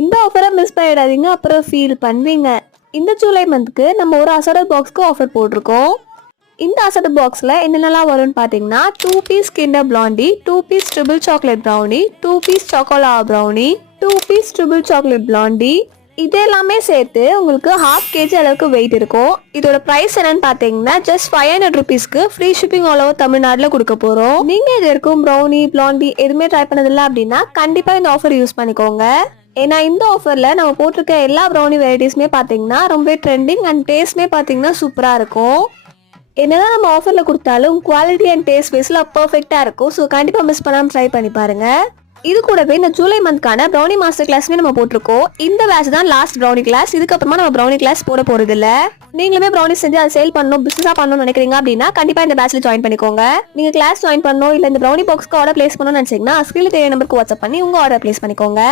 இந்த ஆஃபரை மிஸ் பண்ணிடாதீங்க, அப்புறம் ஃபீல் பண்ணுவீங்க. இந்த ஜூலை மந்த்க்கு நம்ம ஒரு அசாடட் பாக்ஸ்க்கு ஆஃபர் போட்டிருக்கோம். இந்த அசாடட் பாக்ஸில் என்னென்னலாம் வரும்னு பார்த்தீங்கன்னா 2 piece Kinder blondie, 2 piece triple chocolate brownie, 2 piece chocola brownie, 2 piece triple chocolate blondie. இது எல்லாமே சேர்த்து உங்களுக்கு 1/2 kg அளவுக்கு வெயிட் இருக்கும். இதோட ப்ரைஸ் என்னன்னு பார்த்தீங்கன்னா ஜஸ்ட் 500 rupeesக்கு ஃப்ரீ ஷிப்பிங் ஆல் ஓவர் தமிழ்நாட்டில் கொடுக்க போகிறோம். நீங்கள் இது இருக்கும் ப்ரௌனி பிளாண்டி எதுவுமே ட்ரை பண்ணதில்லை அப்படின்னா கண்டிப்பாக இந்த ஆஃபர் யூஸ் பண்ணிக்கோங்க. ஏன்னா இந்த ஆஃபரில் நம்ம போட்டிருக்க எல்லா ப்ரௌனி வெரைட்டிஸுமே பார்த்தீங்கன்னா ரொம்ப ட்ரெண்டிங் அண்ட் டேஸ்ட்மே பார்த்தீங்கன்னா சூப்பராக இருக்கும். என்னதான் நம்ம ஆஃபரில் கொடுத்தாலும் குவாலிட்டி அண்ட் டேஸ்ட் வைஸில் பர்ஃபெக்டாக இருக்கும். ஸோ கண்டிப்பாக மிஸ் பண்ணாமல் ட்ரை பண்ணி பாருங்கள். இது கூடவே இந்த ஜூலை மந்த்க்கான ப்ரௌனி மாஸ்டர் கிளாஸ்மே நம்ம போட்டிருக்கோம். இந்த பேட்ச் தான் லாஸ்ட் ப்ரௌனி கிளாஸ். இதுக்கப்புறமா நம்ம ப்ரௌனி கிளாஸ் போட போகிறது இல்லை. நீங்களுமே ப்ரௌனி செஞ்சு அதை சேல் பண்ணணும், பிஸ்னஸாக பண்ணணும்னு நினைக்கிறீங்க அப்படின்னா கண்டிப்பாக இந்த பேட்சில் ஜாயின் பண்ணிக்கோங்க. நீங்கள் கிளாஸ் ஜாயின் பண்ணணும் இல்லை இந்த ப்ரௌனி பாக்ஸ்க்கு ஆர்டர் பிளேஸ் பண்ணணும்னு நினச்சிங்கன்னா ஸ்க்ரீனில் தெரிய நம்பருக்கு வாட்ஸ்அப் பண்ணி உங்கள் ஆர்டர் பிளேஸ் பண்ணிக்கோங்க.